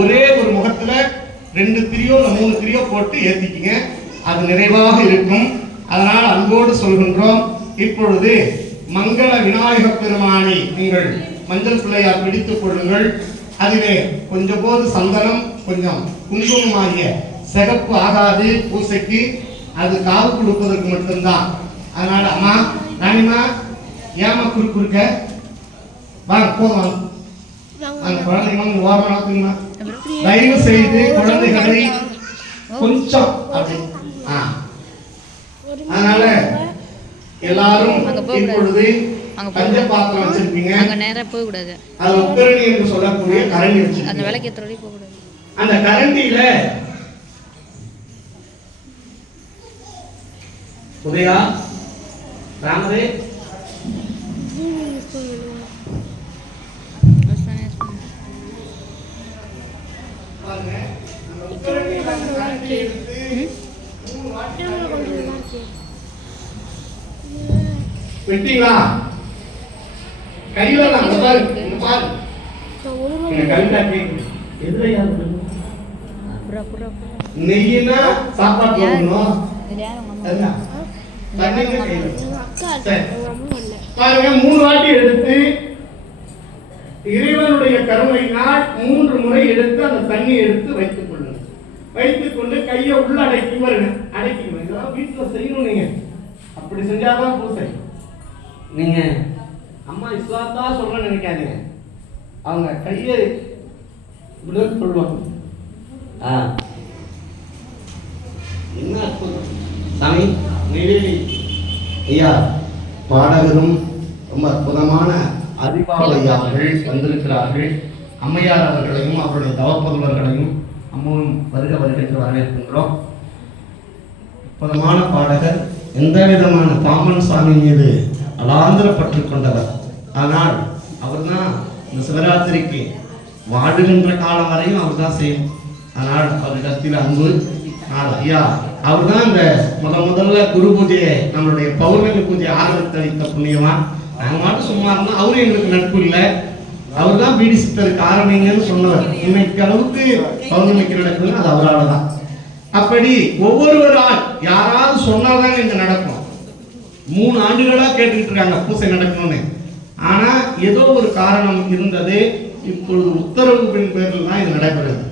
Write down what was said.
ஒரே ஒரு முகத்துல ரெண்டு திரியோ இல்ல மூணு திரியோ போட்டு ஏத்திக்கிங்க. அது நிறைவாக இருக்கும். அதனால் அன்போடு சொல்கின்றோம். இப்பொழுது மங்கள விநாயக பெருமானை நீங்கள் மஞ்சள் பிள்ளையார் பிடித்துக் கொள்ளுங்கள். அதிலே கொஞ்சம் போது சந்தனம் கொஞ்சம் குங்குமம் ஆகிய சிகப்பு ஆகாது பூசைக்கு. அது காவு கொடுப்பதற்கு மட்டும்தான். அதனால அம்மா ராணிமா ஏமா குறுக்கு குறுக்க? வாங்க போதும் வாங்க. அந்த குழந்தைங்க ஓரமாக ஓரமா தயவு செய்து குழந்தைகளை கொஞ்சம் அதனால எல்லாரும் அங்க போக கூடாது. இப்பொழுது அங்க போக பஞ்ச பாத்திரம் வச்சிருப்பீங்க. அங்கே நேராக போகக்கூடாது. அது உத்தரணி என்று சொல்லக்கூடிய கரண்டி அந்த வச்சிருக்கீங்க விளக்கு ஏற்ற வரைக்கும் போகக்கூடாது. அந்த கரண்டியில உதயா ராமரே வெட்டிங்களா? கையில பாரு பாரு. எதுல யாரு நெய்யினா சாப்பாடு போடணும். பாருங்க மூணு வாட்டி எடுத்து இறைவனுடைய கருணையினால் மூன்று முறை எடுத்து அந்த தண்ணி எடுத்து வைத்து கையை உள்ள அடக்கி பாருங்க அடக்கிங்க. இதெல்லாம் வீட்டுல செய்யணும் நீங்க. அப்படி செஞ்சாதான் பூசை. நீங்க அம்மா இஸ்லாத்தா சொல்ல நினைக்காதீங்க. அவங்க கையை இப்படி சொல்லுவாங்க ஆ. என்ன அற்புதம்? சாமி. நெய்வேலி ஐயா பாடகரும் ரொம்ப அற்புதமான ஐயா அவர்கள் வந்திருக்கிறார்கள். அம்மையார் அவர்களையும் அவருடைய தவப்புதல்வர்களையும் அம்மாவும் வருக வருக என்று வரவேற்கின்றோம். அற்புதமான பாடகர் எந்த விதமான பாமன் சாமி மீது அலாந்திரப்பட்டு கொண்டவர். ஆனால் அவர்தான் இந்த சிவராத்திரிக்கு வாடுகின்ற காலம் வரையும் அவர் தான் செய்யும் ஆனால் அவரிடத்தில் அன்பு ஆனால் ஐயா அவர் தான் இந்த முத முதல்ல குரு பூஜையை நம்மளுடைய பௌர்ணமி பூஜை ஆரம்பித்து வைத்த புண்ணியமா? நாங்கள் மட்டும் சும்மா இருந்தோம் அவரும் எங்களுக்கு நட்பு இல்லை. அவர் தான் பீடி சித்தருக்கு ஆரம்பிங்கன்னு சொன்னவர். இன்னைக்கு அளவுக்கு பௌர்ணமிக்கு நடக்குதுன்னு அது அவரால் தான் அப்படி ஒவ்வொருவரா யாராவது சொன்னாதான் இங்க நடக்கும். மூணு ஆண்டுகளா கேட்டுக்கிட்டு இருக்காங்க பூசை நடக்கணும்னு. ஆனா ஏதோ ஒரு காரணம் இருந்தது. இப்பொழுது உத்தரவு பின் பேரில் தான் இது நடைபெறுது.